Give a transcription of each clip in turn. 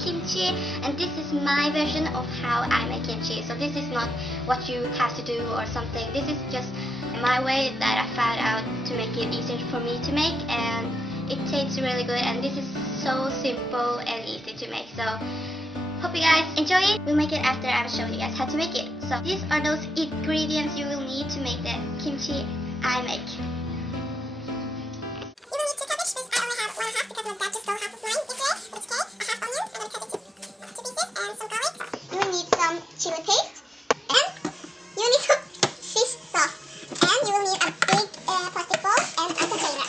kimchi, and this is my version of how I make kimchi. So this is not what you have to do or something. This is just my way that I found out to make it easier for me to make, and it tastes really good, and this is so simple and easy to make. So hope you guys enjoy it. We'll make it after I've shown you guys how to make it. So these are those ingredients you will need to make the kimchi I make. You will need 2 cabbage. This I only have 1 half because my dad just stole half of mine yesterday. But it's okay. A half onion. I'm gonna cut it to pieces, and some garlic. You will need some chili paste, and you will need some fish sauce, and you will need a big plastic bowl and a container.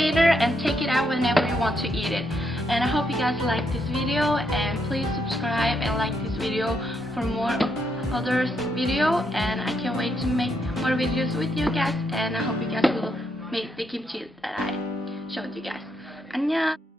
refrigerator and take it out whenever you want to eat it. And I hope you guys like this video, and please subscribe and like this video for more others video, and I can't wait to make more videos with you guys, and I hope you guys will make the kimchi that I showed you guys. 안녕.